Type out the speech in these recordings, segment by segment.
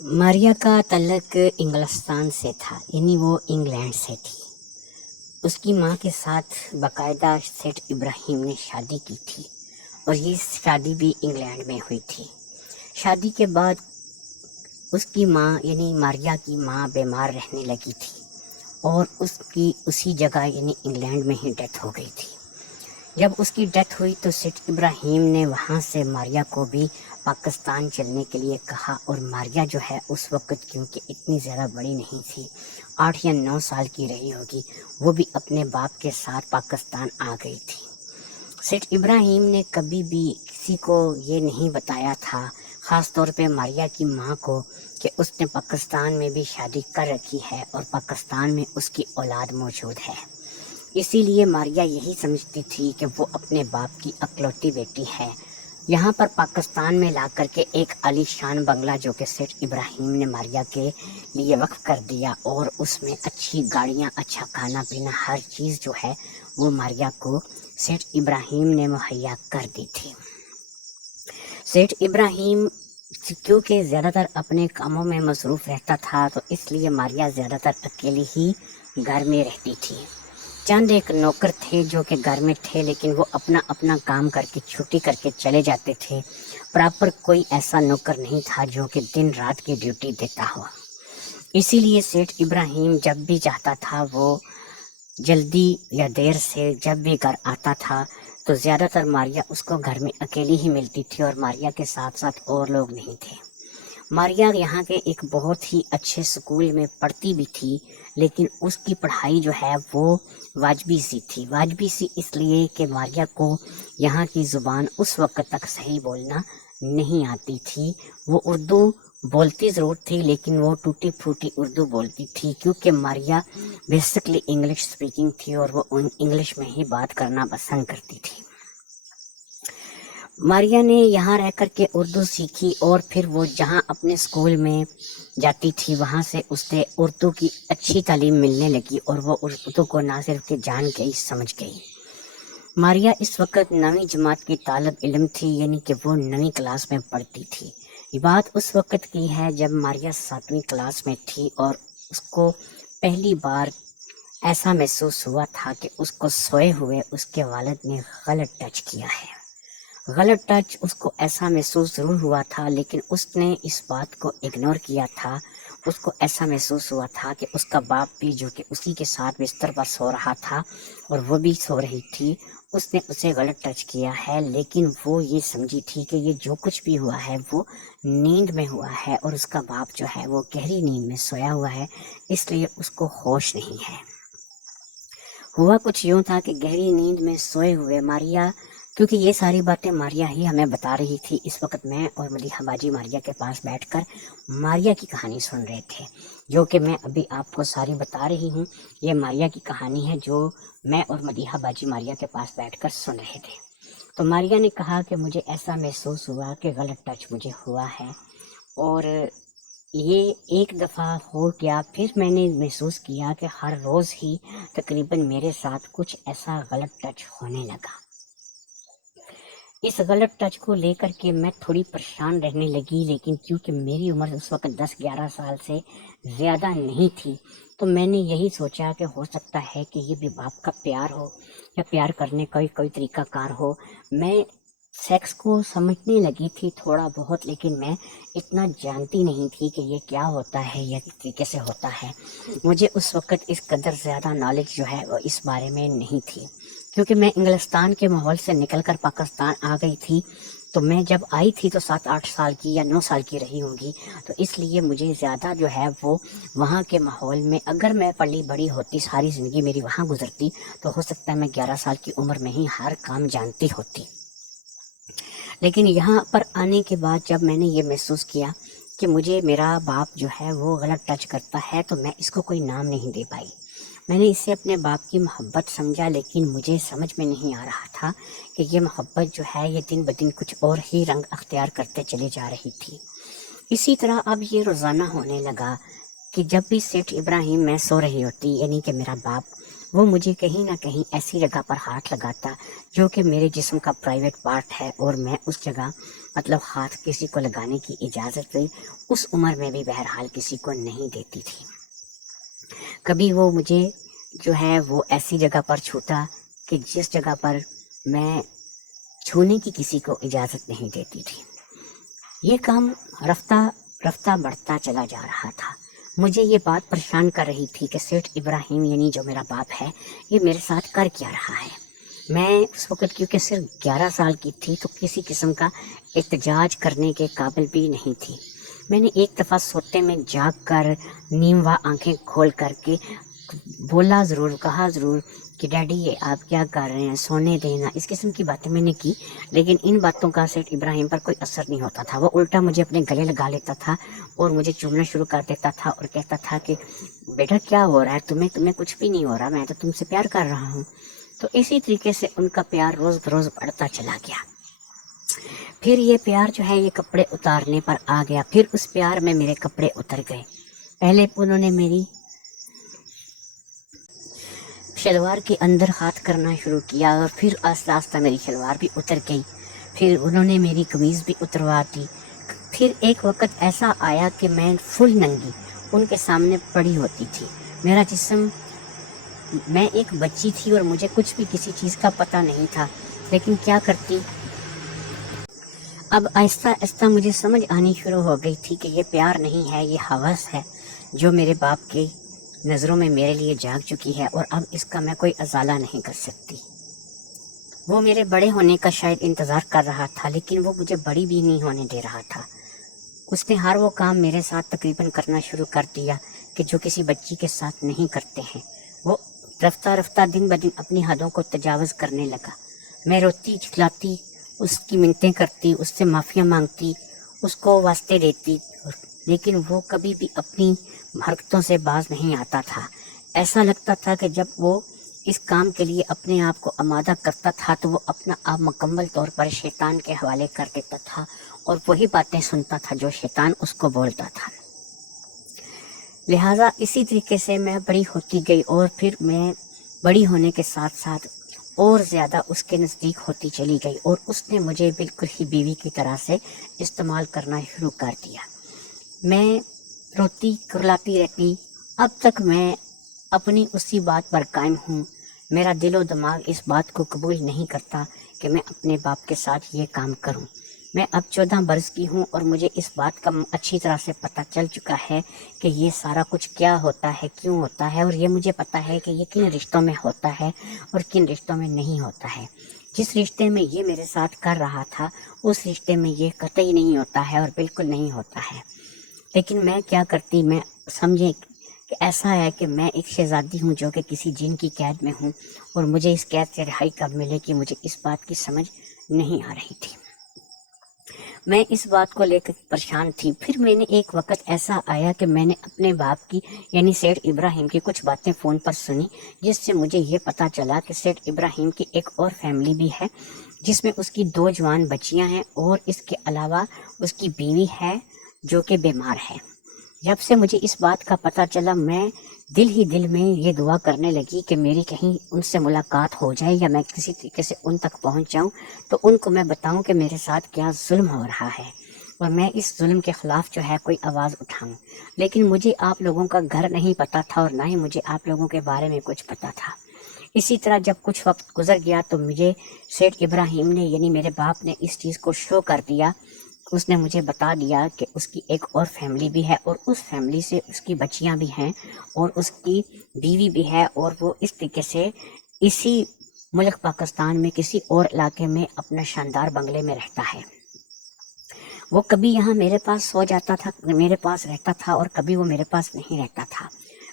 मारिया का तल्लक इंग्लिस्तान से था, यानी वो इंग्लैंड से थी। उसकी माँ के साथ बाकायदा सेठ इब्राहिम ने शादी की थी और ये शादी भी इंग्लैंड में हुई थी। शादी के बाद उसकी माँ यानी मारिया की माँ बीमार रहने लगी थी और उसकी उसी जगह यानी इंग्लैंड में ही डेथ हो गई थी। जब उसकी डेथ हुई तो सेठ इब्राहिम ने वहाँ से मारिया को भी पाकिस्तान चलने के लिए कहा और मारिया जो है उस वक़्त क्योंकि इतनी ज़्यादा बड़ी नहीं थी, 8 या 9 साल की रही होगी, वो भी अपने बाप के साथ पाकिस्तान आ गई थी। सेठ इब्राहिम ने कभी भी किसी को ये नहीं बताया था, ख़ास तौर पे मारिया की माँ को, कि उसने पाकिस्तान में भी शादी कर रखी है और पाकिस्तान में उसकी औलाद मौजूद है। इसीलिए मारिया यही समझती थी कि वो अपने बाप की अकलौती बेटी है। यहाँ पर पाकिस्तान में ला करके एक आलीशान बंगला जो कि सेठ इब्राहिम ने मारिया के लिए वक्फ कर दिया और उसमें अच्छी गाड़ियाँ, अच्छा खाना पीना, हर चीज़ जो है वो मारिया को सेठ इब्राहिम ने मुहैया कर दी थी। सेठ इब्राहिम क्योंकि ज़्यादातर अपने कामों में मसरूफ़ रहता था तो इसलिए मारिया ज़्यादातर अकेली ही घर में रहती थी। चंद एक नौकर थे जो कि घर में थे, लेकिन वो अपना अपना काम करके छुट्टी करके चले जाते थे। प्रॉपर कोई ऐसा नौकर नहीं था जो कि दिन रात की ड्यूटी देता हो। इसीलिए सेठ इब्राहिम जब भी चाहता था वो जल्दी या देर से जब भी घर आता था तो ज़्यादातर मारिया उसको घर में अकेली ही मिलती थी और मारिया के साथ साथ और लोग नहीं थे। मारिया यहाँ के एक बहुत ही अच्छे स्कूल में पढ़ती भी थी, लेकिन उसकी पढ़ाई जो है वो वाजबी सी थी। वाजबी सी इसलिए कि मारिया को यहाँ की ज़ुबान उस वक्त तक सही बोलना नहीं आती थी। वो उर्दू बोलती ज़रूर थी लेकिन वो टूटी फूटी उर्दू बोलती थी, क्योंकि मारिया बेसिकली इंग्लिश स्पीकिंग थी और वो इंग्लिश में ही बात करना पसंद करती थी। मारिया ने यहाँ रह कर के उर्दू सीखी और फिर वो जहाँ अपने स्कूल में जाती थी वहाँ से उसे उर्दू की अच्छी तालीम मिलने लगी और वो उर्दू को ना सिर्फ के जान गई, समझ गई। मारिया इस वक्त 9वीं जमात की तालिब इल्म थी, यानी कि वो 9वीं क्लास में पढ़ती थी। ये बात उस वक्त की है जब मारिया 7वीं क्लास में थी और उसको पहली बार ऐसा महसूस हुआ था कि उसको सोए हुए उसके वालिद ने गलत टच किया है। गलत टच उसको ऐसा महसूस ज़रूर हुआ था, लेकिन उसने इस बात को इग्नोर किया था। उसको ऐसा महसूस हुआ था कि उसका बाप भी जो कि उसी के साथ बिस्तर पर सो रहा था और वो भी सो रही थी, उसने उसे गलत टच किया है। लेकिन वो ये समझी थी कि ये जो कुछ भी हुआ है वो नींद में हुआ है और उसका बाप जो है वो गहरी नींद में सोया हुआ है, इसलिए उसको होश नहीं है। हुआ कुछ यूँ था कि गहरी नींद में सोए हुए मारिया, क्योंकि ये सारी बातें मारिया ही हमें बता रही थी, इस वक्त मैं और मदीहा बाजी मारिया के पास बैठकर मारिया की कहानी सुन रहे थे, जो कि मैं अभी आपको सारी बता रही हूँ। ये मारिया की कहानी है जो मैं और मदीहा बाजी मारिया के पास बैठकर सुन रहे थे। तो मारिया ने कहा कि मुझे ऐसा महसूस हुआ कि गलत टच मुझे हुआ है और ये एक दफ़ा हो गया, फिर मैंने महसूस किया कि हर रोज़ ही तकरीबन मेरे साथ कुछ ऐसा गलत टच होने लगा। इस गलत टच को लेकर के मैं थोड़ी परेशान रहने लगी, लेकिन क्योंकि मेरी उम्र उस वक्त 10-11 साल से ज़्यादा नहीं थी तो मैंने यही सोचा कि हो सकता है कि ये भी बाप का प्यार हो या प्यार करने का कोई तरीक़ाकार हो। मैं सेक्स को समझने लगी थी थोड़ा बहुत, लेकिन मैं इतना जानती नहीं थी कि ये क्या होता है या किस तरीके से होता है। मुझे उस वक्त इस कदर ज़्यादा नॉलेज जो है वो इस बारे में नहीं थी, क्योंकि मैं इंग्लिस्तान के माहौल से निकलकर पाकिस्तान आ गई थी। तो मैं जब आई थी तो 7-8 साल की या 9 साल की रही होंगी, तो इसलिए मुझे ज़्यादा जो है वो वहाँ के माहौल में, अगर मैं पली बड़ी होती, सारी ज़िंदगी मेरी वहाँ गुजरती, तो हो सकता है मैं 11 साल की उम्र में ही हर काम जानती होती। लेकिन यहाँ पर आने के बाद जब मैंने ये महसूस किया कि मुझे मेरा बाप जो है वो गलत टच करता है, तो मैं इसको कोई नाम नहीं दे पाई। मैंने इसे अपने बाप की मोहब्बत समझा, लेकिन मुझे समझ में नहीं आ रहा था कि ये मोहब्बत जो है ये दिन ब दिन कुछ और ही रंग अख्तियार करते चली जा रही थी। इसी तरह अब ये रोज़ाना होने लगा कि जब भी सेठ इब्राहिम मैं सो रही होती, यानी कि मेरा बाप, وہ مجھے کہیں نہ کہیں ایسی جگہ پر ہاتھ لگاتا جو کہ میرے جسم کا پرائیویٹ پارٹ ہے، اور میں اس جگہ مطلب ہاتھ کسی کو لگانے کی اجازت اس عمر میں بھی بہرحال کسی کو نہیں دیتی تھی۔ کبھی وہ مجھے جو ہے وہ ایسی جگہ پر چھوتا کہ جس جگہ پر میں چھونے کی کسی کو اجازت نہیں دیتی تھی۔ یہ کام رفتہ رفتہ بڑھتا چلا جا رہا تھا۔ مجھے یہ بات پریشان کر رہی تھی کہ سیٹھ ابراہیم یعنی جو میرا باپ ہے یہ میرے ساتھ کر کیا رہا ہے۔ میں اس وقت کیونکہ صرف 11 سال کی تھی تو کسی قسم کا احتجاج کرنے کے قابل بھی نہیں تھی۔ میں نے ایک دفعہ سوتے میں جاگ کر نیم و آنکھیں کھول کر کے بولا ضرور، کہا ضرور کہ ڈیڈی یہ آپ کیا کر رہے ہیں، سونے دینا، اس قسم کی باتیں میں نے کی، لیکن ان باتوں کا سیٹھ ابراہیم پر کوئی اثر نہیں ہوتا تھا۔ وہ الٹا مجھے اپنے گلے لگا لیتا تھا اور مجھے چومنا شروع کر دیتا تھا اور کہتا تھا کہ بیٹا کیا ہو رہا ہے تمہیں کچھ بھی نہیں ہو رہا، میں تو تم سے پیار کر رہا ہوں۔ تو اسی طریقے سے ان کا پیار روز بروز بڑھتا چلا گیا۔ پھر یہ پیار جو ہے یہ کپڑے اتارنے پر آ گیا۔ پھر اس پیار میں میرے کپڑے اتر گئے۔ پہلے انہوں نے میری شلوار کے اندر ہاتھ کرنا شروع کیا اور پھر آہستہ آہستہ میری شلوار بھی اتر گئی۔ پھر انہوں نے میری قمیض بھی اتروا دی۔ پھر ایک وقت ایسا آیا کہ میں فل ننگی ان کے سامنے پڑی ہوتی تھی۔ میرا جسم، میں ایک بچی تھی اور مجھے کچھ بھی کسی چیز کا پتہ نہیں تھا، لیکن کیا کرتی۔ اب آہستہ آہستہ مجھے سمجھ آنی شروع ہو گئی تھی کہ یہ پیار نہیں ہے، یہ ہوس ہے جو میرے باپ کی نظروں میں میرے لیے جاگ چکی ہے، اور اب اس کا میں کوئی ازالہ نہیں کر سکتی۔ وہ میرے بڑے ہونے کا شاید انتظار کر رہا تھا، لیکن وہ مجھے بڑی بھی نہیں ہونے دے رہا تھا۔ اس نے ہر وہ کام میرے ساتھ تقریباً کرنا شروع کر دیا کہ جو کسی بچی کے ساتھ نہیں کرتے ہیں۔ وہ رفتہ رفتہ دن بدن اپنی حدوں کو تجاوز کرنے لگا۔ میں روتی چلاتی، اس کی منتیں کرتی، اس سے معافیاں مانگتی، اس کو واسطے دیتی، لیکن وہ کبھی بھی اپنی حرکتوں سے باز نہیں آتا تھا۔ ایسا لگتا تھا کہ جب وہ اس کام کے لیے اپنے آپ کو آمادہ کرتا تھا تو وہ اپنا آپ مکمل طور پر شیطان کے حوالے کر دیتا تھا اور وہی باتیں سنتا تھا جو شیطان اس کو بولتا تھا۔ لہٰذا اسی طریقے سے میں بڑی ہوتی گئی، اور پھر میں بڑی ہونے کے ساتھ ساتھ اور زیادہ اس کے نزدیک ہوتی چلی گئی، اور اس نے مجھے بالکل ہی بیوی کی طرح سے استعمال کرنا شروع کر دیا۔ میں روتی کرلاتی رہتی، اب تک میں اپنی اسی بات پر قائم ہوں۔ میرا دل و دماغ اس بات کو قبول نہیں کرتا کہ میں اپنے باپ کے ساتھ یہ کام کروں۔ میں اب 14 برس کی ہوں اور مجھے اس بات کا اچھی طرح سے پتہ چل چکا ہے کہ یہ سارا کچھ کیا ہوتا ہے، کیوں ہوتا ہے، اور یہ مجھے پتہ ہے کہ یہ کن رشتوں میں ہوتا ہے اور کن رشتوں میں نہیں ہوتا ہے۔ جس رشتے میں یہ میرے ساتھ کر رہا تھا اس رشتے میں یہ قطعی نہیں ہوتا ہے اور بالکل نہیں ہوتا ہے۔ لیکن میں کیا کرتی، میں سمجھے کہ ایسا ہے کہ میں ایک شہزادی ہوں جو کہ کسی جن کی قید میں ہوں، اور مجھے اس قید سے رہائی کب ملے کہ مجھے اس بات کی سمجھ نہیں آ رہی تھی۔ میں اس بات کو لے کر پریشان تھی۔ پھر میں نے ایک وقت ایسا آیا کہ میں نے اپنے باپ کی یعنی سیٹھ ابراہیم کی کچھ باتیں فون پر سنی، جس سے مجھے یہ پتہ چلا کہ سیٹھ ابراہیم کی ایک اور فیملی بھی ہے جس میں اس کی 2 جوان بچیاں ہیں، اور اس کے علاوہ اس کی بیوی ہے جو کہ بیمار ہے۔ جب سے مجھے اس بات کا پتہ چلا میں دل ہی دل میں یہ دعا کرنے لگی کہ میری کہیں ان سے ملاقات ہو جائے یا میں کسی طریقے سے ان تک پہنچ جاؤں تو ان کو میں بتاؤں کہ میرے ساتھ کیا ظلم ہو رہا ہے، اور میں اس ظلم کے خلاف جو ہے کوئی آواز اٹھاؤں۔ لیکن مجھے آپ لوگوں کا گھر نہیں پتہ تھا اور نہ ہی مجھے آپ لوگوں کے بارے میں کچھ پتہ تھا۔ اسی طرح جب کچھ وقت گزر گیا تو مجھے سیٹھ ابراہیم نے یعنی میرے باپ نے اس چیز کو شو کر دیا۔ اس نے مجھے بتا دیا کہ اس کی ایک اور فیملی بھی ہے، اور اس فیملی سے اس کی بچیاں بھی ہیں اور اس کی بیوی بھی ہے، اور وہ اس طریقے سے اسی ملک پاکستان میں کسی اور علاقے میں اپنا شاندار بنگلے میں رہتا ہے۔ وہ کبھی یہاں میرے پاس سو جاتا تھا، میرے پاس رہتا تھا، اور کبھی وہ میرے پاس نہیں رہتا تھا۔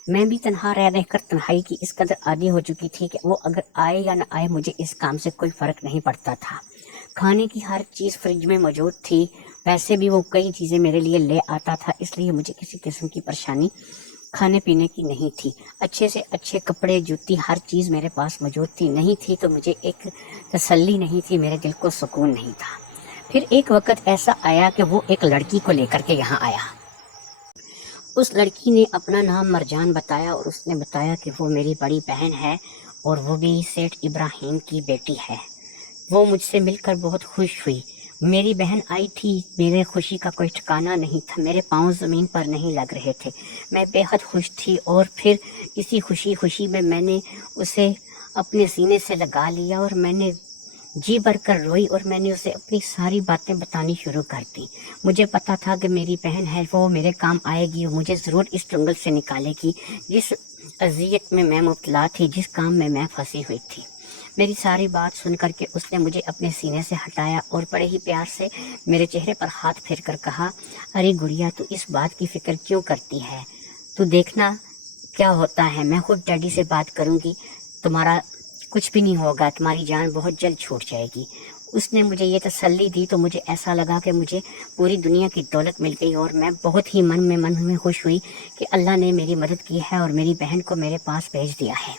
میں بھی تنہا رہ کر تنہائی کی اس قدر عادی ہو چکی تھی کہ وہ اگر آئے یا نہ آئے مجھے اس کام سے کوئی فرق نہیں پڑتا تھا۔ کھانے کی ہر چیز فریج میں موجود تھی، ویسے بھی وہ کئی چیزیں میرے لیے لے آتا تھا، اس لیے مجھے کسی قسم کی پریشانی کھانے پینے کی نہیں تھی۔ اچھے سے اچھے کپڑے، جوتی، ہر چیز میرے پاس موجود تھی۔ نہیں تھی تو مجھے ایک تسلی نہیں تھی، میرے دل کو سکون نہیں تھا۔ پھر ایک وقت ایسا آیا کہ وہ ایک لڑکی کو لے کر کے یہاں آیا۔ उस लड़की ने अपना नाम मरजान बताया और उसने बताया कि वो मेरी बड़ी बहन है और वो भी सेठ इब्राहिम की बेटी है। वो मुझसे मिलकर बहुत खुश हुई। मेरी बहन आई थी, मेरे खुशी का कोई ठिकाना नहीं था, मेरे पाँव ज़मीन पर नहीं लग रहे थे। मैं बेहद खुश थी और फिर इसी खुशी में मैंने उसे अपने सीने से लगा लिया और मैंने जी भरकर रोई और मैंने उसे अपनी सारी बातें बतानी शुरू कर दी। मुझे पता था कि मेरी बहन है, वो मेरे काम आएगी और मुझे ज़रूर इस जंगल से निकालेगी जिस अजियत में मैं मुब्तला थी, जिस काम में मैं फंसी हुई थी। मेरी सारी बात सुन करके उसने मुझे अपने सीने से हटाया और बड़े ही प्यार से मेरे चेहरे पर हाथ फेर कर कहा, अरे गुड़िया, तू इस बात की फिक्र क्यों करती है? तू देखना क्या होता है, मैं खुद डैडी से बात करूँगी, तुम्हारा कुछ भी नहीं होगा, तुम्हारी जान बहुत जल्द छूट जाएगी। उसने मुझे ये तसल्ली दी तो मुझे ऐसा लगा कि मुझे पूरी दुनिया की दौलत मिल गई और मैं बहुत ही मन में खुश हुई कि अल्लाह ने मेरी मदद की है और मेरी बहन को मेरे पास भेज दिया है।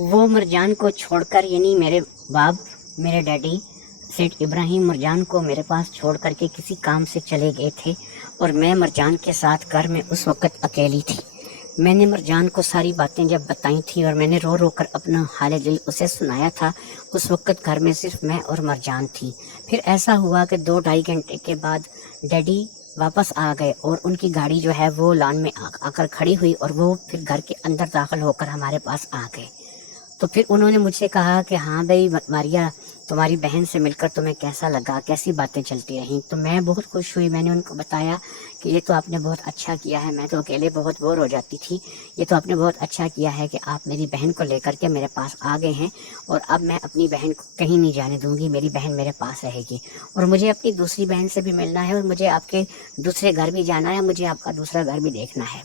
वो मरजान को छोड़कर, यानी मेरे बाप, मेरे डैडी सेठ इब्राहिम मरजान को मेरे पास छोड़ करके किसी काम से चले गए थे और मैं मरजान के साथ घर में उस वक़्त अकेली थी। मैंने मरजान को सारी बातें जब बताई थी और मैंने रो रो कर अपना हाल दिल उसे सुनाया था, उस वक़्त घर में सिर्फ मैं और मरजान थी। फिर ऐसा हुआ कि 2-2.5 घंटे के बाद डैडी वापस आ गए और उनकी गाड़ी जो है वो लॉन में आकर खड़ी हुई और वो फिर घर के अंदर दाखिल होकर हमारे पास आ गए। तो फिर उन्होंने मुझसे कहा कि हाँ भाई मारिया, तुम्हारी बहन से मिलकर तुम्हें कैसा लगा, कैसी बातें चलती रहीं? तो मैं बहुत खुश हुई। मैंने उनको बताया कि ये तो आपने बहुत अच्छा किया है, मैं तो अकेले बहुत बोर हो जाती थी, ये तो आपने बहुत अच्छा किया है कि आप मेरी बहन को लेकर के मेरे पास आ गए हैं और अब मैं अपनी बहन को कहीं नहीं जाने दूंगी, मेरी बहन मेरे पास रहेगी और मुझे अपनी दूसरी बहन से भी मिलना है और मुझे आपके दूसरे घर भी जाना है, मुझे आपका दूसरा घर भी देखना है।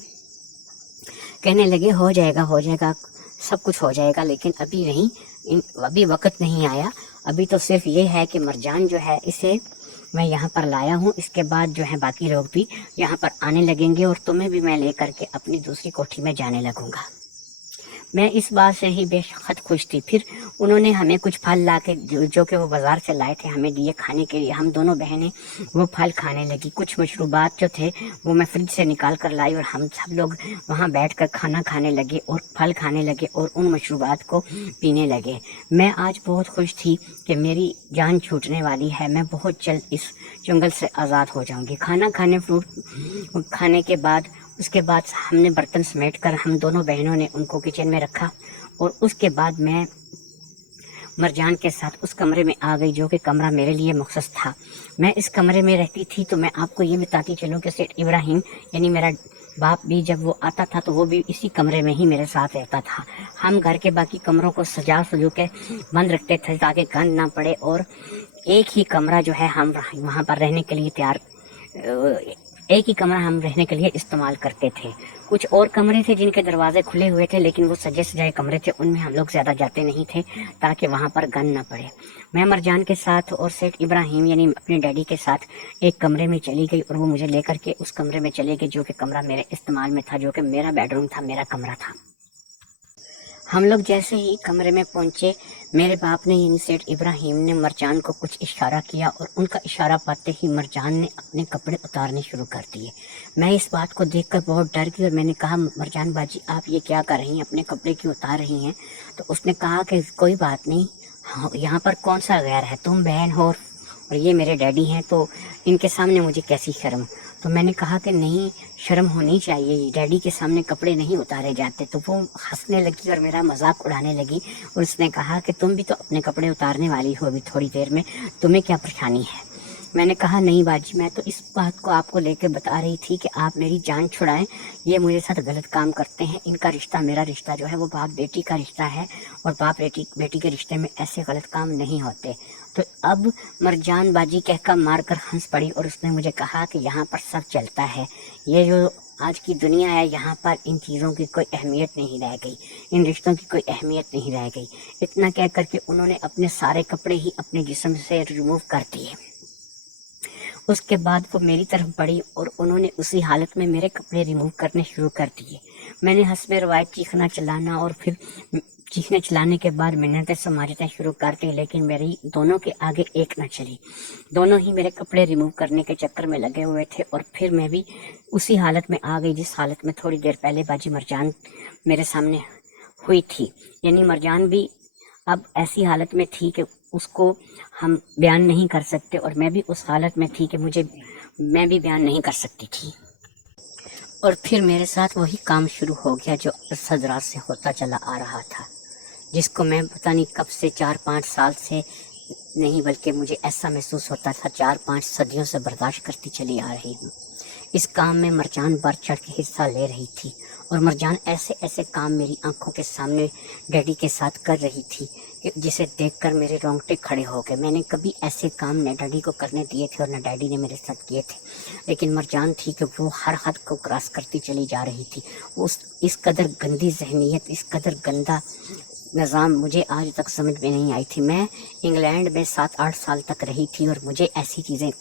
कहने लगे हो जाएगा, सब कुछ हो जाएगा, लेकिन अभी नहीं, अभी वक्त नहीं आया। अभी तो सिर्फ ये है कि मरजान जो है इसे मैं यहाँ पर लाया हूँ, इसके बाद जो है बाकी लोग भी यहाँ पर आने लगेंगे और तुम्हें भी मैं लेकर के अपनी दूसरी कोठी में जाने लगूंगा। मैं इस बात से ही बेहद खुश थी। फिर उन्होंने हमें कुछ फल ला के जो कि वो बाज़ार से लाए थे हमें दिए खाने के लिए। हम दोनों बहनें वो फल खाने लगी। कुछ मशरूबात जो थे वो मैं फ्रिज से निकाल कर लाई और हम सब लोग वहाँ बैठकर खाना खाने लगे और फल खाने लगे और उन मशरूबात को पीने लगे। मैं आज बहुत खुश थी कि मेरी जान छूटने वाली है, मैं बहुत जल्द इस जंगल से आज़ाद हो जाऊँगी। खाना खाने, फ्रूट खाने के बाद उसके बाद हमने बर्तन समेट कर हम दोनों बहनों ने उनको किचन में रखा और उसके बाद मैं मरजान के साथ उस कमरे में आ गई जो कि कमरा मेरे लिए मखसूस था। मैं इस कमरे में रहती थी। तो मैं आपको ये बताती चलूँ कि सेठ इब्राहिम यानी मेरा बाप भी जब वो आता था तो वो भी इसी कमरे में ही मेरे साथ रहता था। हम घर के बाकी कमरों को सजो के बंद रखते थे ताकि गंद ना पड़े और एक ही कमरा जो है हम वहाँ पर रहने के लिए एक ही कमरा हम रहने के लिए इस्तेमाल करते थे। कुछ और कमरे थे जिनके दरवाजे खुले हुए थे, लेकिन वो सजे सजाए कमरे थे, उनमें हम लोग ज़्यादा जाते नहीं थे ताकि वहाँ पर गंद न पड़े। मैं मरजान के साथ और सेठ इब्राहिम यानी अपने डैडी के साथ एक कमरे में चली गई और वो मुझे लेकर के उस कमरे में चले गए जो कि कमरा मेरे इस्तेमाल में था, जो कि मेरा बेडरूम था, मेरा कमरा था। हम लोग जैसे ही कमरे में पहुंचे, मेरे बाप ने यानी सेठ इब्राहिम ने मरजान को कुछ इशारा किया और उनका इशारा पाते ही मरजान ने अपने कपड़े उतारने शुरू कर दिए। मैं इस बात को देखकर बहुत डर गई और मैंने कहा, मरजान बाजी आप ये क्या कर रही हैं, अपने कपड़े क्यों उतार रही हैं? तो उसने कहा कि कोई बात नहीं, हाँ, यहाँ पर कौन सा गैर है, तुम बहन हो और ये मेरे डैडी हैं, तो इनके सामने मुझे कैसी शर्म। तो मैंने कहा कि नहीं, शर्म होनी चाहिए, डैडी के सामने कपड़े नहीं उतारे जाते। तो वो हंसने लगी और मेरा मजाक उड़ाने लगी और उसने कहा कि तुम भी तो अपने कपड़े उतारने वाली हो अभी थोड़ी देर में, तुम्हें क्या परेशानी है? मैंने कहा नहीं बाजी, मैं तो इस बात को आपको लेकर बता रही थी कि आप मेरी जान छुड़ाएं, ये मेरे साथ गलत काम करते हैं, इनका रिश्ता मेरा रिश्ता जो है वो बाप बेटी का रिश्ता है और बाप बेटी के रिश्ते में ऐसे गलत काम नहीं होते। तो अब मरजान बाजी कहकर मार कर हंस पड़ी और उसने मुझे कहा कि यहाँ पर सब चलता है, ये जो आज की दुनिया है यहाँ पर इन चीज़ों की कोई अहमियत नहीं रह गई, इन रिश्तों की कोई अहमियत नहीं रह गई। इतना कह करके उन्होंने अपने सारे कपड़े ही अपने जिस्म से रिमूव कर दिए। उसके बाद वो मेरी तरफ बढ़ी और उन्होंने उसी हालत में मेरे कपड़े रिमूव करने शुरू कर दिए। मैंने हंसमे रवायत चीखना चिल्लाना और फिर चीखने चिल्लाने के बाद मिन्नतें समाजतें शुरू कर दी, लेकिन मेरी दोनों के आगे एक न चली। दोनों ही मेरे कपड़े रिमूव करने के चक्कर में लगे हुए थे और फिर मैं भी उसी हालत में आ गई जिस हालत में थोड़ी देर पहले बाजी मरजान मेरे सामने हुई थी। यानी मरजान भी अब ऐसी हालत में थी कि उसको हम बयान नहीं कर सकते और मैं भी उस हालत में थी कि मैं भी बयान नहीं कर सकती थी। और फिर मेरे साथ वही काम शुरू हो गया जो अरसद रात से होता चला आ रहा था, जिसको मैं पता नहीं कब से 4-5 साल से नहीं, बल्कि मुझे ऐसा महसूस होता था 4-5 सदियों से बर्दाश्त करती चली आ रही हूँ। इस काम में मरजान बढ़ चढ़ के हिस्सा ले रही थी और मरजान ऐसे ऐसे काम मेरी आंखों के सामने डैडी के साथ कर रही थी कि जिसे देखकर मेरे रोंगटे खड़े हो गए। मैंने कभी ऐसे काम न डैडी को करने दिए थे और न डैडी ने मेरे साथ किए थे, लेकिन मरजान थी कि वो हर हद को क्रॉस करती चली जा रही थी। इस कदर गंदी जहनीत, इस कदर गंदा निज़ाम मुझे आज तक समझ में नहीं आई थी। मैं इंग्लैंड में 7-8 साल तक रही थी और मुझे ऐसी चीज़ें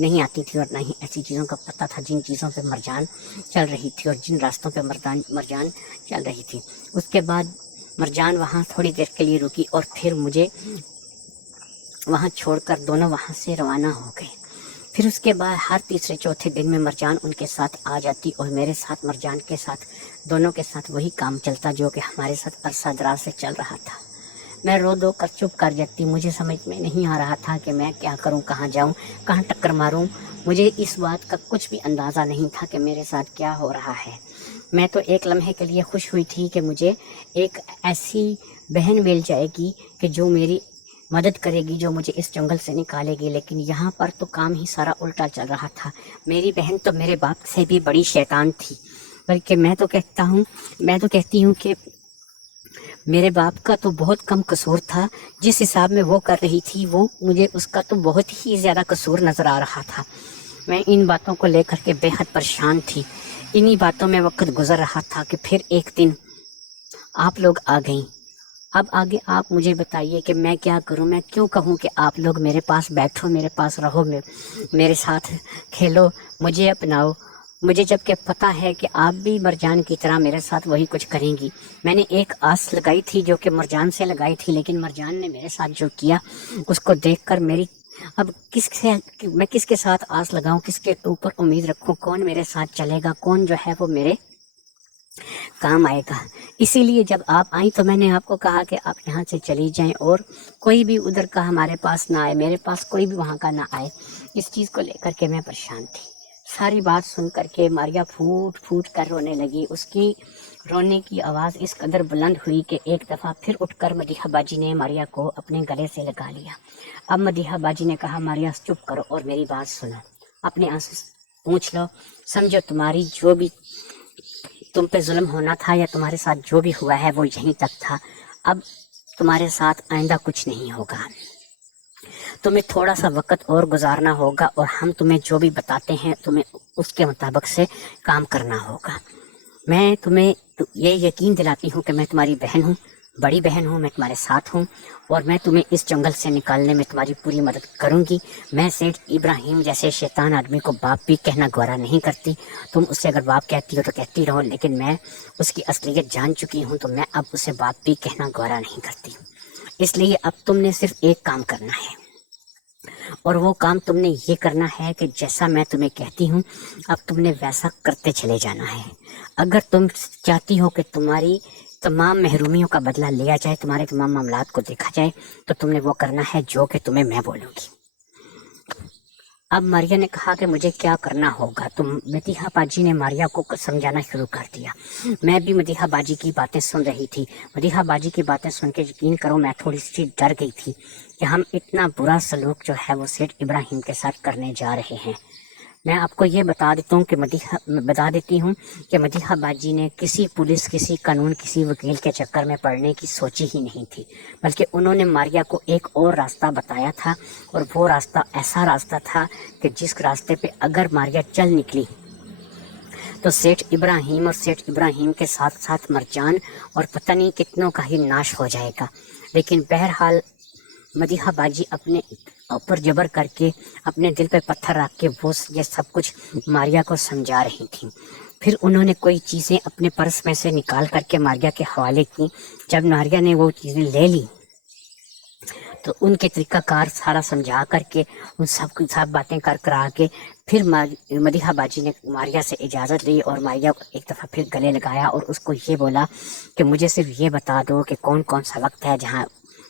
नहीं आती थी और ना ही ऐसी चीज़ों का पता था जिन चीज़ों पे मरजान चल रही थी और जिन रास्तों पे मरजान चल रही थी। उसके बाद मरजान वहाँ थोड़ी देर के लिए रुकी और फिर मुझे वहाँ छोड़कर दोनों वहाँ से रवाना हो गए। फिर उसके बाद हर तीसरे चौथे दिन में मरजान उनके साथ आ जाती और मेरे साथ मरजान के साथ दोनों के साथ वही काम चलता जो कि हमारे साथ अरसा दराज से चल रहा था। मैं रो दो कर चुप कर जाती। मुझे समझ में नहीं आ रहा था कि मैं क्या करूं, कहाँ जाऊं, कहाँ टक्कर मारूं। मुझे इस बात का कुछ भी अंदाज़ा नहीं था कि मेरे साथ क्या हो रहा है। मैं तो एक लम्हे के लिए खुश हुई थी कि मुझे एक ऐसी बहन मिल जाएगी कि जो मेरी मदद करेगी, जो मुझे इस जंगल से निकालेगी। लेकिन यहाँ पर तो काम ही सारा उल्टा चल रहा था। मेरी बहन तो मेरे बाप से भी बड़ी शैतान थी, बल्कि मैं तो कहती हूँ कि मेरे बाप का तो बहुत कम कसूर था। जिस हिसाब में वो कर रही थी वो मुझे उसका तो बहुत ही ज़्यादा कसूर नज़र आ रहा था। मैं इन बातों को लेकर के बेहद परेशान थी। इन्हीं बातों में वक्त गुजर रहा था कि फिर एक दिन आप लोग आ गईं। अब आगे आप मुझे बताइए कि मैं क्या करूं। मैं क्यों कहूं कि आप लोग मेरे पास बैठो, मेरे पास रहो, मेरे साथ खेलो, मुझे अपनाओ। मुझे जबकि पता है कि आप भी मरजान की तरह मेरे साथ वही कुछ करेंगी। मैंने एक आस लगाई थी जो कि मरजान से लगाई थी, लेकिन मरजान ने मेरे साथ जो किया उसको देखकर मेरी अब मैं किसके साथ आस लगाऊं, किसके ऊपर उम्मीद रखूं, कौन मेरे साथ चलेगा, कौन जो है वो मेरे काम आएगा। इसीलिए जब आप आई तो मैंने आपको कहा कि आप यहाँ से चली जाएं और कोई भी उधर का हमारे पास ना आए, मेरे पास कोई भी वहाँ का ना आए। इस चीज़ को लेकर के मैं परेशान थी। सारी बात सुन करके मारिया फूट फूट कर रोने लगी। उसकी रोने की आवाज़ इस कदर बुलंद हुई कि एक दफ़ा फिर उठकर मदीहा बाजी ने मारिया को अपने गले से लगा लिया। अब मदीहा बाजी ने कहा, मारिया चुप करो और मेरी बात सुनो, अपने आंसू पूछ लो, समझो तुम्हारी जो भी तुम पे जुल्म होना था या तुम्हारे साथ जो भी हुआ है वो यहीं तक था। अब तुम्हारे साथ आइंदा कुछ नहीं होगा। तुम्हें थोड़ा सा वक्त और गुजारना होगा और हम तुम्हें जो भी बताते हैं तुम्हें उसके मुताबिक से काम करना होगा। मैं तुम्हें ये यकीन दिलाती हूँ कि मैं तुम्हारी बहन हूँ, बड़ी बहन हूँ, मैं तुम्हारे साथ हूँ और मैं तुम्हें इस जंगल से निकालने में तुम्हारी पूरी मदद करूँगी। मैं सेठ इब्राहिम जैसे शैतान आदमी को बाप भी कहना गवारा नहीं करती। तुम उससे अगर बाप कहती हो तो कहती रहो, लेकिन मैं उसकी असलियत जान चुकी हूँ तो मैं अब उसे बाप भी कहना गवारा नहीं करती। इसलिए अब तुमने सिर्फ एक काम करना है और वो काम तुमने ये करना है कि जैसा मैं तुम्हें कहती हूँ अब तुमने वैसा करते चले जाना है। अगर तुम चाहती हो कि तुम्हारी तमाम महरूमियों का बदला लिया जाए, तुम्हारे तमाम मामलात को देखा जाए, तो तुमने वो करना है जो कि तुम्हें मैं बोलूँगी। अब मारिया ने कहा कि मुझे क्या करना होगा। तो मदीहा बाजी ने मारिया को समझाना शुरू कर दिया। मैं भी मदीहा बाजी की बातें सुन रही थी। मदीहा बाजी की बातें सुन के यकीन करो मैं थोड़ी सी डर गई थी कि हम इतना बुरा सलूक जो है वो सेठ इब्राहिम के साथ करने जा रहे हैं। मैं आपको ये बता देती हूँ कि मदीहा बाजी ने किसी पुलिस, किसी कानून, किसी वकील के चक्कर में पड़ने की सोची ही नहीं थी, बल्कि उन्होंने मारिया को एक और रास्ता बताया था और वो रास्ता ऐसा रास्ता था कि जिस रास्ते पे अगर मारिया चल निकली तो सेठ इब्राहिम और सेठ इब्राहिम के साथ साथ मरजान और पता नहीं कितनों का ही नाश हो जाएगा। लेकिन बहरहाल मदीहा बाजी अपने ऊपर जबर करके, अपने दिल पे पत्थर रख के वो ये सब कुछ मारिया को समझा रही थी। پھر انہوں نے کوئی چیزیں اپنے پرس میں سے نکال کر کے ماریہ کے حوالے کی۔ جب ماریہ نے وہ چیزیں لے لی تو ان کے طریقہ کار سارا سمجھا کر کے ان سب باتیں کر کرا کے پھر مدیحہ باجی نے ماریہ سے اجازت لی اور ماریہ کو ایک دفعہ پھر گلے لگایا اور اس کو یہ بولا کہ مجھے صرف یہ بتا دو کہ کون کون سا وقت ہے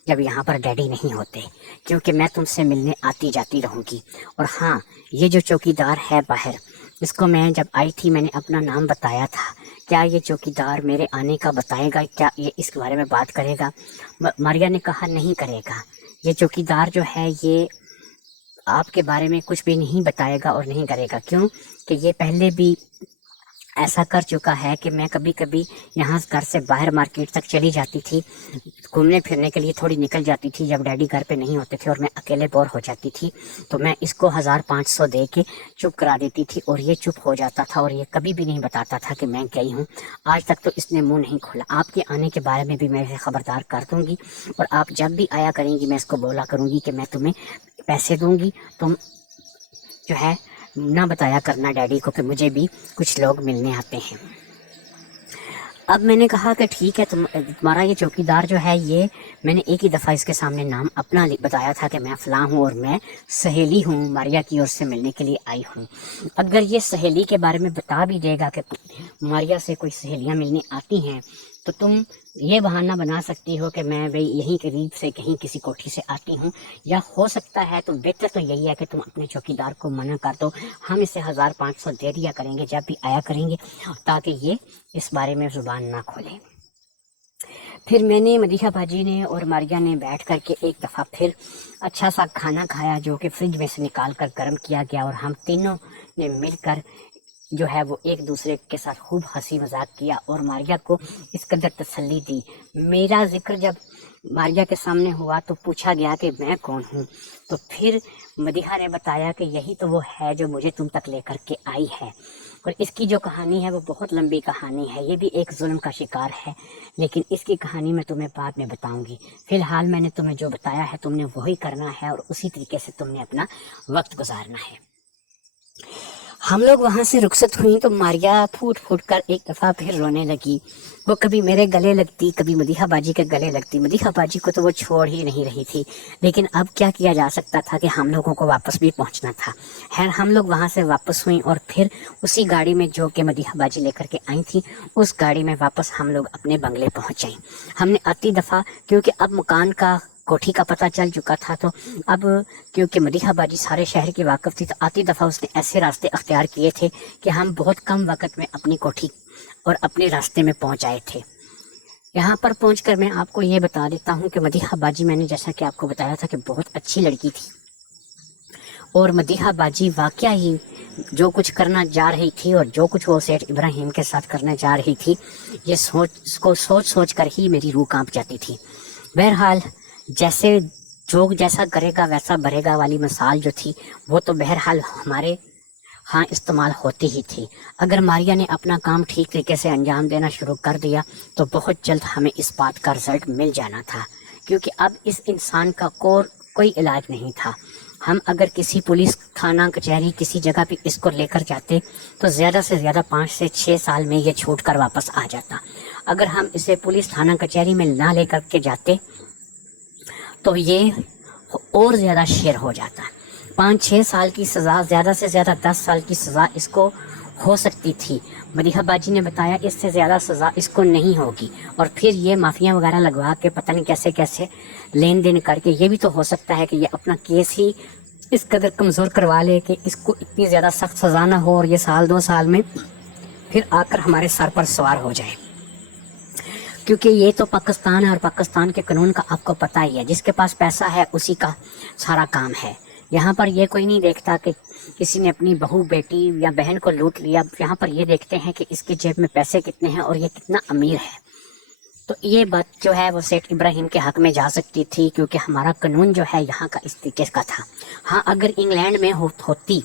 جب یہاں پر ڈیڈی نہیں ہوتے، کیونکہ میں تم سے ملنے آتی جاتی رہوں گی۔ اور ہاں، یہ جو چوکیدار ہے باہر، اس کو میں جب آئی تھی میں نے اپنا نام بتایا تھا، کیا یہ چوکیدار میرے آنے کا بتائے گا؟ کیا یہ اس کے بارے میں بات کرے گا؟ ماریہ نے کہا نہیں کرے گا، یہ چوکیدار جو ہے یہ آپ کے بارے میں کچھ بھی نہیں بتائے گا اور نہیں کرے گا۔ کیوں کہ یہ پہلے بھی ایسا کر چکا ہے کہ میں کبھی کبھی یہاں گھر سے باہر مارکیٹ تک چلی جاتی تھی، گھومنے پھرنے کے لیے تھوڑی نکل جاتی تھی جب ڈیڈی گھر پہ نہیں ہوتے تھے اور میں اکیلے بور ہو جاتی تھی، تو میں اس کو 1500 دے کے چپ کرا دیتی تھی اور یہ چپ ہو جاتا تھا اور یہ کبھی بھی نہیں بتاتا تھا کہ میں گئی ہوں۔ آج تک تو اس نے منہ نہیں کھولا۔ آپ کے آنے کے بارے میں بھی میں اسے خبردار کر دوں گی، اور آپ جب بھی آیا کریں گی میں اس کو بولا کروں گی کہ میں تمہیں پیسے دوں گی، تم جو ہے نہ بتایا کرنا ڈیڈی کو کہ مجھے بھی کچھ لوگ ملنے آتے ہیں۔ اب میں نے کہا کہ ٹھیک ہے، تمہارا یہ چوکیدار جو ہے، یہ میں نے ایک ہی دفعہ اس کے سامنے نام اپنا بتایا تھا کہ میں فلاں ہوں اور میں سہیلی ہوں، ماریہ کی اور سے ملنے کے لیے آئی ہوں۔ اگر یہ سہیلی کے بارے میں بتا بھی دے گا کہ ماریہ سے کوئی سہیلیاں ملنے آتی ہیں، تو تم یہ بہانہ بنا سکتی ہو کہ میں بھئی یہیں قریب سے کہیں کسی کوٹھی سے آتی ہوں، یا ہو سکتا ہے تو بہتر تو یہی ہے کہ تم اپنے چوکیدار کو منع کر دو، ہم اسے 1500 دے دیا کریں گے جب بھی آیا کریں گے، تاکہ یہ اس بارے میں زبان نہ کھولے۔ پھر میں نے مدیحہ باجی نے اور ماریہ نے بیٹھ کر کے ایک دفعہ پھر اچھا سا کھانا کھایا جو کہ فریج میں سے نکال کر گرم کیا گیا، اور ہم تینوں نے مل کر جو ہے وہ ایک دوسرے کے ساتھ خوب ہنسی مذاق کیا اور ماریہ کو اس قدر تسلی دی۔ میرا ذکر جب ماریہ کے سامنے ہوا تو پوچھا گیا کہ میں کون ہوں، تو پھر مدیحہ نے بتایا کہ یہی تو وہ ہے جو مجھے تم تک لے کر کے آئی ہے، اور اس کی جو کہانی ہے وہ بہت لمبی کہانی ہے، یہ بھی ایک ظلم کا شکار ہے، لیکن اس کی کہانی میں تمہیں بعد میں بتاؤں گی۔ فی الحال میں نے تمہیں جو بتایا ہے تم نے وہی کرنا ہے، اور اسی طریقے سے تم نے اپنا وقت گزارنا ہے۔ ہم لوگ وہاں سے رخصت ہوئیں تو ماریہ پھوٹ پھوٹ کر ایک دفعہ پھر رونے لگی۔ وہ کبھی میرے گلے لگتی، کبھی مدیحہ باجی کے گلے لگتی۔ مدیحہ باجی کو تو وہ چھوڑ ہی نہیں رہی تھی، لیکن اب کیا کیا جا سکتا تھا کہ ہم لوگوں کو واپس بھی پہنچنا تھا۔ خیر ہم لوگ وہاں سے واپس ہوئیں اور پھر اسی گاڑی میں جو کہ مدیحہ باجی لے کر کے آئی تھی، اس گاڑی میں واپس ہم لوگ اپنے بنگلے پہنچ جائیں۔ ہم نے آتی دفعہ کیونکہ اب مکان کا کوٹھی کا پتہ چل چکا تھا، تو اب کیونکہ مدیحہ باجی سارے شہر کی واقف تھی، تو آتی دفعہ اس نے ایسے راستے اختیار کیے تھے کہ ہم بہت کم وقت میں اپنی کوٹھی اور اپنے راستے میں پہنچ آئے تھے۔ یہاں پر پہنچ کر میں آپ کو یہ بتا دیتا ہوں کہ مدیحہ باجی میں نے جیسا کہ آپ کو بتایا تھا کہ بہت اچھی لڑکی تھی، اور مدیحہ باجی واقعہ ہی جو کچھ کرنا جا رہی تھی اور جو کچھ وہ سیٹھ ابراہیم کے ساتھ کرنے جا رہی تھی، یہ سوچ کر ہی میری روح کانپ جاتی تھی۔ بہرحال جیسے جو جیسا کرے گا ویسا بھرے گا والی مثال جو تھی، وہ تو بہرحال ہمارے ہاں استعمال ہوتی ہی تھی۔ اگر ماریہ نے اپنا کام ٹھیک طریقے سے انجام دینا شروع کر دیا تو بہت جلد ہمیں اس بات کا رزلٹ مل جانا تھا، کیونکہ اب اس انسان کا کوئی علاج نہیں تھا۔ ہم اگر کسی پولیس تھانہ کچہری کسی جگہ پہ اس کو لے کر جاتے تو زیادہ سے زیادہ 5 سے 6 سال میں یہ چھوٹ کر واپس آ جاتا۔ اگر ہم اسے پولیس تھانہ کچہری میں نہ لے کر کے جاتے تو یہ اور زیادہ شیر ہو جاتا۔ 5-6 سال کی سزا، زیادہ سے زیادہ 10 سال کی سزا اس کو ہو سکتی تھی۔ مدیحہ باجی نے بتایا اس سے زیادہ سزا اس کو نہیں ہوگی، اور پھر یہ مافیا وغیرہ لگوا کے پتہ نہیں کیسے کیسے لین دین کر کے یہ بھی تو ہو سکتا ہے کہ یہ اپنا کیس ہی اس قدر کمزور کروا لے کہ اس کو اتنی زیادہ سخت سزا نہ ہو، اور یہ 1-2 سال میں پھر آ کر ہمارے سر پر سوار ہو جائے۔ کیونکہ یہ تو پاکستان ہے، اور پاکستان کے قانون کا آپ کو پتہ ہی ہے، جس کے پاس پیسہ ہے اسی کا سارا کام ہے۔ یہاں پر یہ کوئی نہیں دیکھتا کہ کسی نے اپنی بہو بیٹی یا بہن کو لوٹ لیا، یہاں پر یہ دیکھتے ہیں کہ اس کے جیب میں پیسے کتنے ہیں اور یہ کتنا امیر ہے۔ تو یہ بات جو ہے وہ سیٹھ ابراہیم کے حق میں جا سکتی تھی، کیونکہ ہمارا قانون جو ہے یہاں کا اس طریقے کا تھا۔ ہاں اگر انگلینڈ میں ہوتی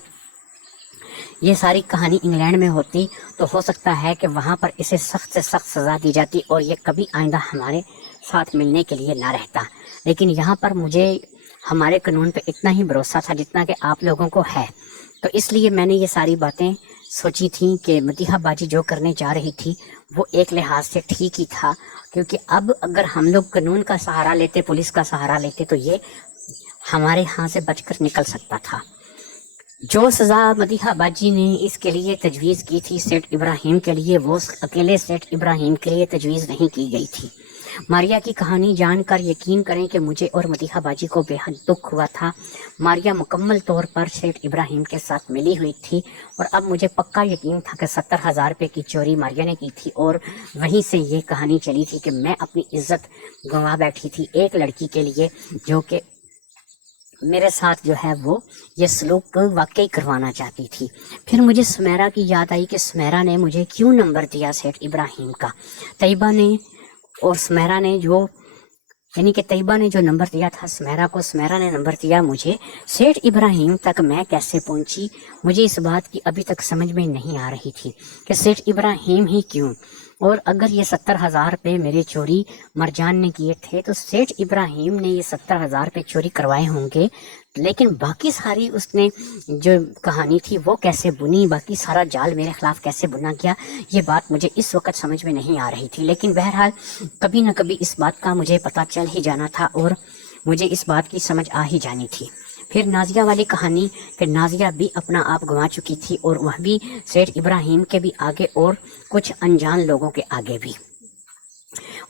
یہ ساری کہانی انگلینڈ میں ہوتی تو ہو سکتا ہے کہ وہاں پر اسے سخت سے سخت سزا دی جاتی اور یہ کبھی آئندہ ہمارے ساتھ ملنے کے لیے نہ رہتا، لیکن یہاں پر مجھے ہمارے قانون پہ اتنا ہی بھروسہ تھا جتنا کہ آپ لوگوں کو ہے، تو اس لیے میں نے یہ ساری باتیں सोची थी कि मदीहा बाजी जो करने जा रही थी वो एक लिहाज से ठीक ही था, क्योंकि अब अगर हम लोग कानून का सहारा लेते, पुलिस का सहारा लेते, तो ये हमारे यहाँ से बचकर निकल सकता था। जो सज़ा मदीहा बाजी ने इसके लिए तजवीज़ की थी सेठ इब्राहिम के लिए, वो अकेले सेठ इब्राहिम के लिए तजवीज़ नहीं की गई थी। मारिया की कहानी जानकर यकीन करें कि मुझे और मदीहा बाजी को बेहद दुख हुआ था। मारिया मुकम्मल तौर पर सेठ इब्राहिम के साथ मिली हुई थी और अब मुझे पक्का यकीन था कि 70,000 रुपये की चोरी मारिया ने की थी और वहीं से ये कहानी चली थी कि मैं अपनी इज्जत गंवा बैठी थी एक लड़की के लिए जो कि मेरे साथ जो है वो ये सलूक वाकई करवाना चाहती थी। फिर मुझे सुमेरा की याद आई कि सुमेरा ने मुझे क्यों नंबर दिया सेठ इब्राहिम का। तैयबा ने और सुमेरा ने जो यानी कि तैयबा ने जो नंबर दिया था सुमेरा को, सुमेरा ने नंबर दिया मुझे। सेठ इब्राहिम तक मैं कैसे पहुंची, मुझे इस बात की अभी तक समझ में नहीं आ रही थी कि सेठ इब्राहिम ही क्यों। और अगर ये 70,000 रुपये मेरे चोरी मरजान ने किए थे तो सेठ इब्राहिम ने ये 70,000 रुपये चोरी करवाए होंगे, लेकिन बाकी सारी उसने जो कहानी थी वो कैसे बुनी, बाकी सारा जाल मेरे खिलाफ कैसे बुना गया, ये बात मुझे इस वक्त समझ में नहीं आ रही थी। लेकिन बहरहाल कभी न कभी इस बात का मुझे पता चल ही जाना था और मुझे इस बात की समझ आ ही जानी थी। फिर नाजिया वाली कहानी कि नाजिया भी अपना आप गंवा चुकी थी और वह भी सेठ इब्राहिम के भी आगे और कुछ अनजान लोगों के आगे भी।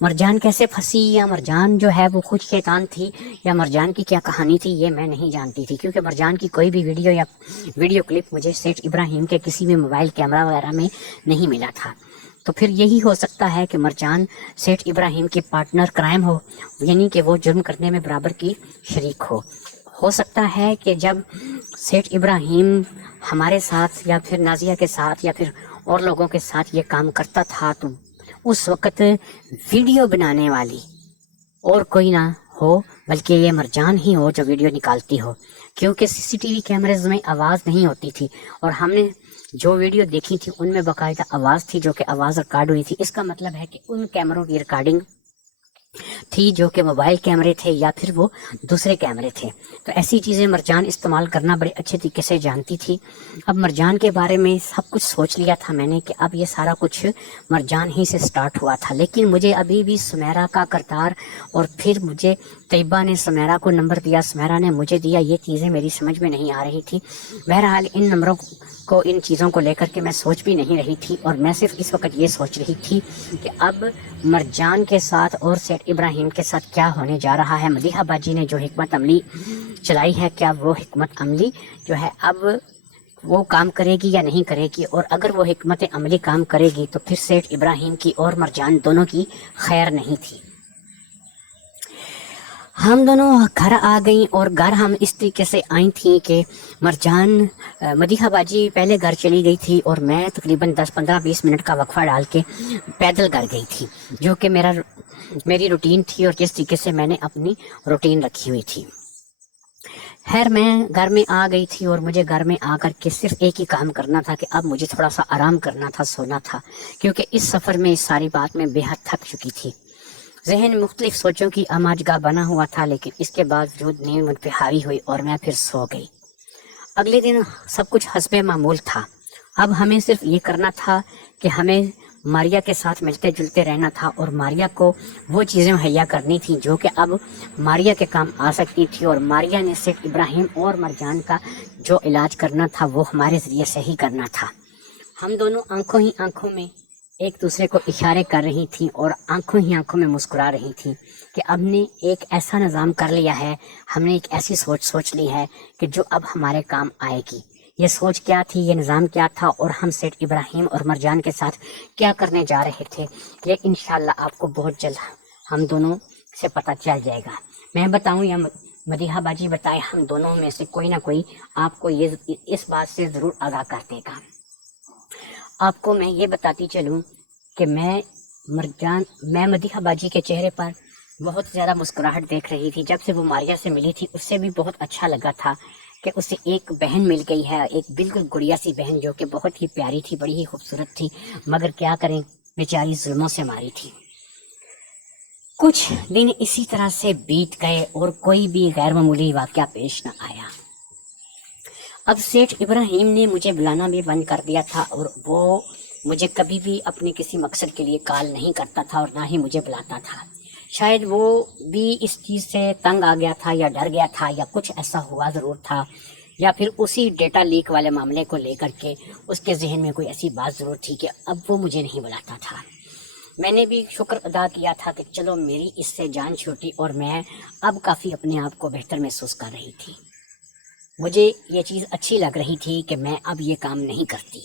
मरजान कैसे फंसी या मरजान जो है वो खुद शैतान थी या मरजान की क्या कहानी थी ये मैं नहीं जानती थी, क्योंकि मरजान की कोई भी वीडियो या वीडियो क्लिप मुझे सेठ इब्राहिम के किसी भी मोबाइल कैमरा वगैरह में नहीं मिला था। तो फिर यही हो सकता है कि मरजान सेठ इब्राहिम की पार्टनर क्राइम हो, यानी कि वो जुर्म करने में बराबर की शरीक हो सकता है कि जब सेठ इब्राहिम हमारे साथ या फिर नाजिया के साथ या फिर और लोगों के साथ ये काम करता था तो उस वक़्त वीडियो बनाने वाली और कोई ना हो, बल्कि ये मरजान ही हो जो वीडियो निकालती हो, क्योंकि सीसीटीवी कैमरेज में आवाज़ नहीं होती थी और हमने जो वीडियो देखी थी उनमें बाकायदा आवाज़ थी जो कि आवाज़ रिकॉर्ड हुई थी। इसका मतलब है कि उन कैमरों की रिकॉर्डिंग थी जो कि मोबाइल कैमरे थे या फिर वो दूसरे कैमरे थे। तो ऐसी चीज़ें मरजान इस्तेमाल करना बड़े अच्छे तरीके से जानती थी। अब मरजान के बारे में सब कुछ सोच लिया था मैंने कि अब ये सारा कुछ मरजान ही से स्टार्ट हुआ था, लेकिन मुझे अभी भी सुमेरा का करतार और फिर मुझे तैयबा ने सुमेरा को नंबर दिया, सुमेरा ने मुझे दिया, ये चीज़ें मेरी समझ में नहीं आ रही थी। बहरहाल इन नंबरों को, इन चीज़ों को लेकर के मैं सोच भी नहीं रही थी और मैं सिर्फ इस वक्त ये सोच रही थी कि अब मरजान के साथ और सेठ इब्राहिम के साथ क्या होने जा रहा है। मदीहा बाजी ने जो हिकमत अमली चलाई है, क्या वो हिकमत अमली जो है अब वो काम करेगी या नहीं करेगी, और अगर वो हिकमत अमली काम करेगी तो फिर सेठ इब्राहिम की और मरजान दोनों की खैर नहीं थी। हम दोनों घर आ गई और घर हम इस तरीके से आई थी कि मरजान मदीहा बाजी पहले घर चली गई थी और मैं तकरीबन 10-15-20 मिनट का वक्फा डाल के पैदल घर गई थी, जो कि मेरी रूटीन थी और जिस तरीके से मैंने अपनी रूटीन रखी हुई थी। खैर मैं घर में आ गई थी और मुझे घर में आकर के सिर्फ एक ही काम करना था कि अब मुझे थोड़ा सा आराम करना था, सोना था, क्योंकि इस सफ़र में इस सारी बात में बेहद थक चुकी थी। जहन मुख्तलिफ सोचों की आमाजगाह बना हुआ था, लेकिन इसके बावजूद नींद मुझ पे हावी हुई और मैं फिर सो गई। अगले दिन सब कुछ हस्बे मामूल था। अब हमें सिर्फ ये करना था कि हमें मारिया के साथ मिलते जुलते रहना था और मारिया को वो चीज़ें मुहैया करनी थी जो कि अब मारिया के काम आ सकती थी, और मारिया ने सेठ इब्राहिम और मरजान का जो इलाज करना था वो हमारे ज़रिए से ही करना था। हम दोनों आंखों ही आंखों में एक दूसरे को इशारे कर रही थी और आंखों ही आंखों में मुस्कुरा रही थी कि हमने एक ऐसा निज़ाम कर लिया है, हमने एक ऐसी सोच ली है कि जो अब हमारे काम आएगी। ये सोच क्या थी, ये निज़ाम क्या था और हम सेठ इब्राहिम और मरजान के साथ क्या करने जा रहे थे, ये इंशाल्लाह आपको बहुत जल्द हम दोनों से पता चल जाएगा। मैं बताऊं या मदीहा बाजी बताए, हम दोनों में से कोई ना कोई आपको ये इस बात से ज़रूर आगाह कर देगा। आपको मैं ये बताती चलूं कि मैं मदीहा बाजी के चेहरे पर बहुत ज़्यादा मुस्कुराहट देख रही थी। जब से वो मारिया से मिली थी उससे भी बहुत अच्छा लगा था कि उसे एक बहन मिल गई है, एक बिल्कुल गुड़िया सी बहन जो कि बहुत ही प्यारी थी, बड़ी ही खूबसूरत थी, मगर क्या करें बेचारी जुल्मों से मारी थी। कुछ दिन इसी तरह से बीत गए और कोई भी गैर मामूली वाक़या पेश न आया। اب सेठ इब्राहिम ने मुझे बुलाना भी बंद कर दिया था और वो मुझे कभी भी अपने किसी मकसद के लिए कॉल नहीं करता था और ना ही मुझे बुलाता था। शायद वो भी इस चीज़ से तंग आ गया था या डर गया था या कुछ ऐसा हुआ ज़रूर था, या फिर उसी डेटा लीक वाले मामले को लेकर के उसके जहन में कोई ऐसी बात ज़रूर थी कि अब वो मुझे नहीं बुलाता था। मैंने भी शुक्र अदा किया था कि चलो मेरी इससे जान छूटी और मैं अब काफ़ी अपने आप को बेहतर महसूस कर रही थी। मुझे ये चीज़ अच्छी लग रही थी कि मैं अब ये काम नहीं करती।